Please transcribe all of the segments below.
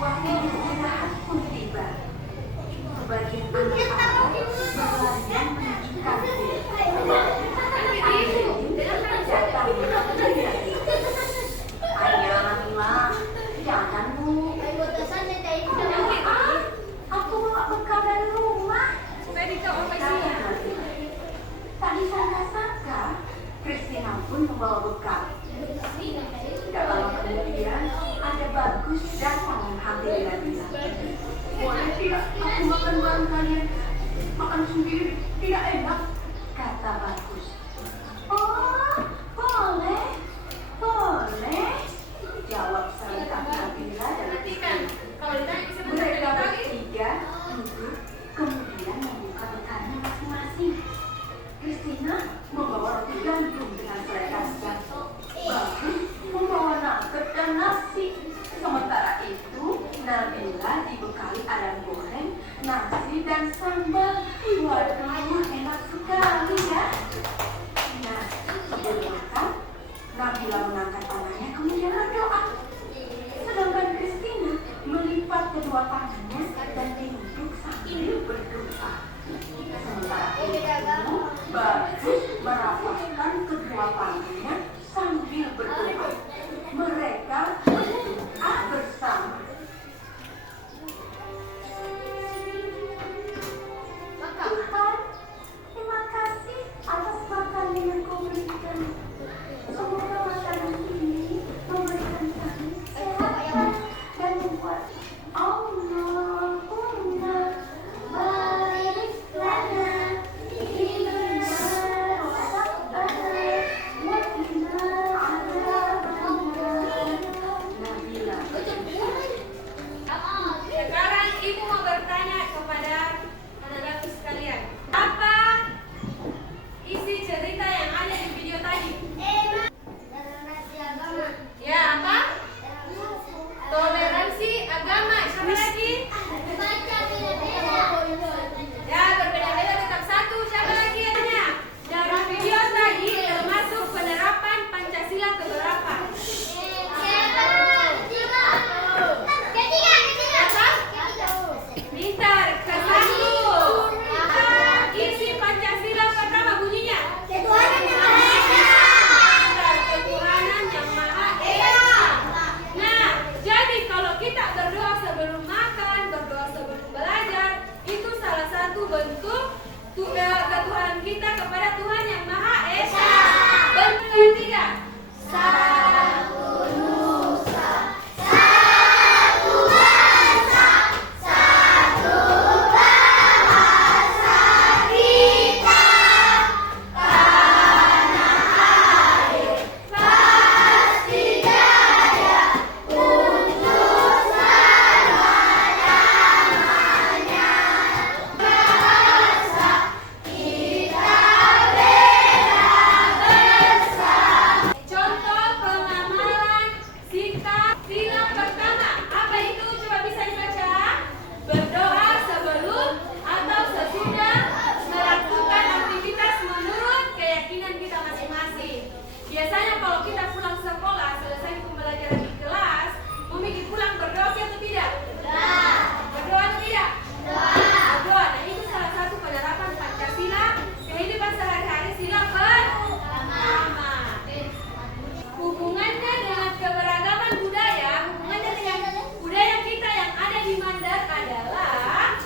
Waktu istirahat pun tiba. Sebagian anak-anak berlarian menuju kantin. Ayah, Mila, jangan Bu. Aku bawa bekal dari rumah. Tadi sangka-sangka, Christina pun membawa bekal. Tidak lama kemudian, ada Bagus datang menghampiri Nabila. Boleh tidak aku makan bareng kalian? Makan sendiri tidak enak, kata Bagus. Oh, boleh, boleh, jawab serentak Nabila dan Christina. Mereka bertiga duduk, kemudian membuka bekalnya masing-masing. Christina membawa roti gandum dengan selai kacang. Bagus membawa nugget dan nasi. Sementara itu, Nabila dibekali ayam goreng, nasi dan sambal. Waduh, enak sekali ya. Nah, sebelum makan, Nabila mengangkat tangannya kemudian berdoa. Sedangkan Christina melipat kedua tangannya dan duduk sambil berdoa. Sementara itu, Bagus merapatkan kedua tangannya sambil berdoa. Mereka berdoa bersama. Tuhan, terima kasih atas makanan yang Kau berikan. Semoga makanan ini memberikan kami kesehatan dan membuat Allahumma barik lana fima razaqtana wa qina adzabannar. Nabila. Sekarang Ibu mau bertanya kepada anak-anak sekalian. Apa isi cerita yang ada di video tadi? Ya, apa? Toleransi agama. Siapa lagi? Ya, berbeda-beda tetap satu. Siapa lagi adanya? Dari video tadi termasuk penerapan Pancasila keberapa? Pintar, ke-1. Apa isi Pancasila pertama bunyinya? Pintar, ketuhanan yang Maha Esa. Nah, jadi kalau kita berdoa sebelum makan, berdoa sebelum belajar, itu salah satu bentuk ketuhanan kita kepada Tuhan yang Maha Esa. Bentuk ketiga. Satu nusa, satu bangsa, satu bahasa kita. Tanah air pasti jaya untuk selama-lamanya. Bangsa kita bela bersama. Contoh pengamalan sikap sila pertama. Apa itu? Coba bisa dibaca. Berdoa sebelum atau sesudah melakukan aktivitas menurut keyakinan kita masing-masing. Biasanya kalau kita pulang sekolah, selesai pembelajaran di kelas, Mami pulang berdoa atau tidak? Berdoa atau tidak? Berdoa. Nah, itu salah satu penerapan Pancasila, kehidupan sehari-hari sila pertama. Hubungannya dengan keberagaman budaya, hubungannya dengan budaya kita yang ada di Mandar adalah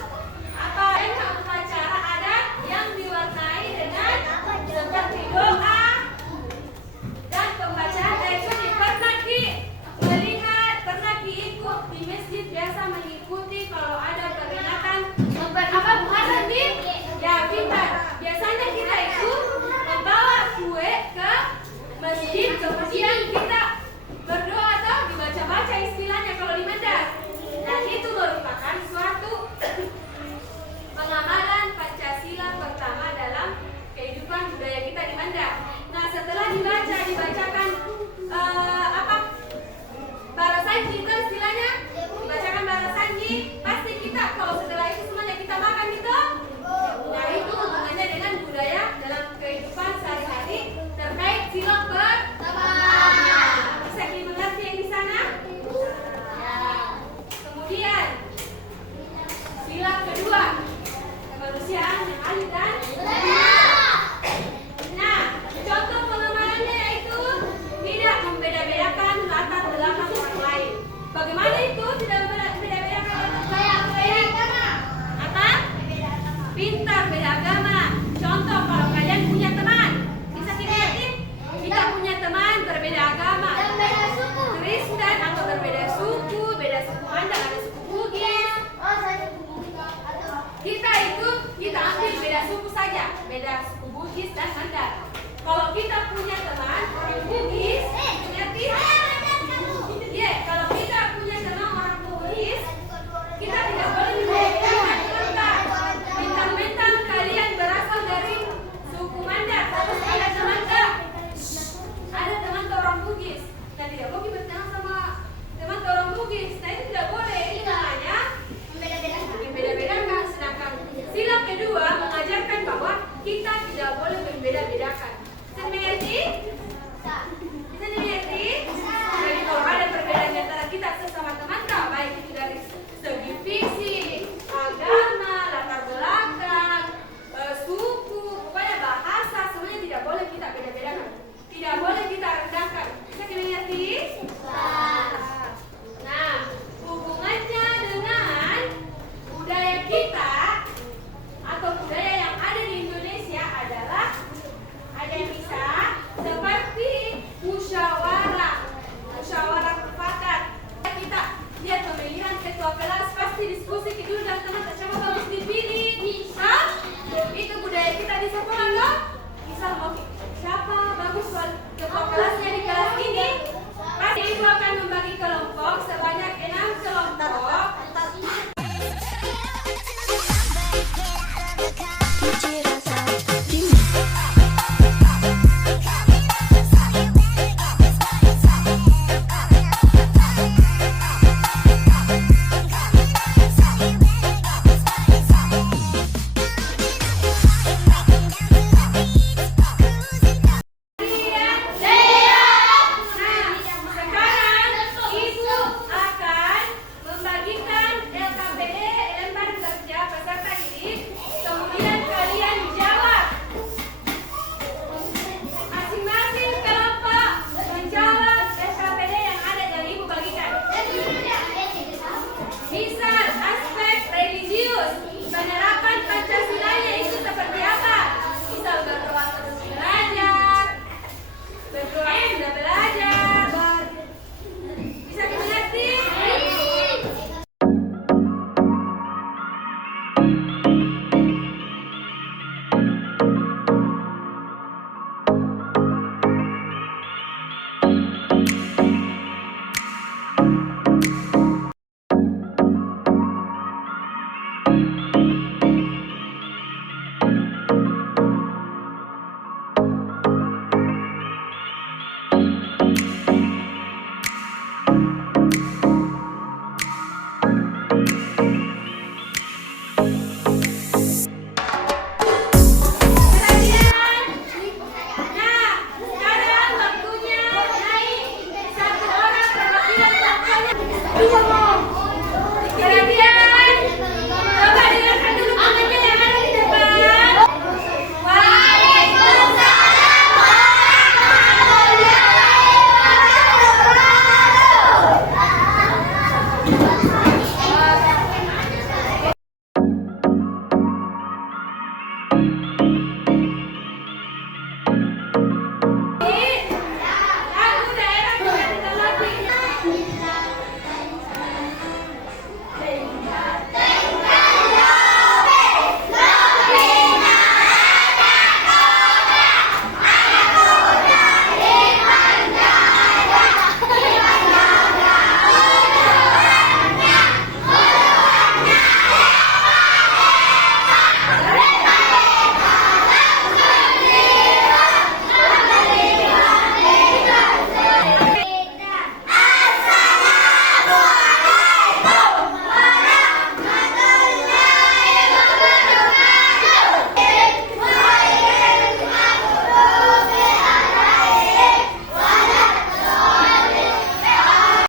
apa? Upacara adat yang diwarnai dengan seperti doa dan pembacaan ayat suci. Pernah ikut di masjid biasa mengikuti kalau ada peringatan apa Muharram di? Ya, pintar. Biasanya kita itu membawa kue ke masjid, kemudian kita berdoa atau dibaca-baca istilahnya kalau di Mandar. Dan itu merupakan suatu pengamalan Pancasila pertama dalam kehidupan budaya kita di Mandar. Nah, setelah dibacakan apa? Barasanji itu istilahnya, dibacakan barasanji, pasti kita kalau setelah itu semuanya kita makan gitu. Nah, itu hubungannya dengan budaya dalam kehidupan sehari-hari terkait sila pertama. dan mendalam. Kalau kita punya teman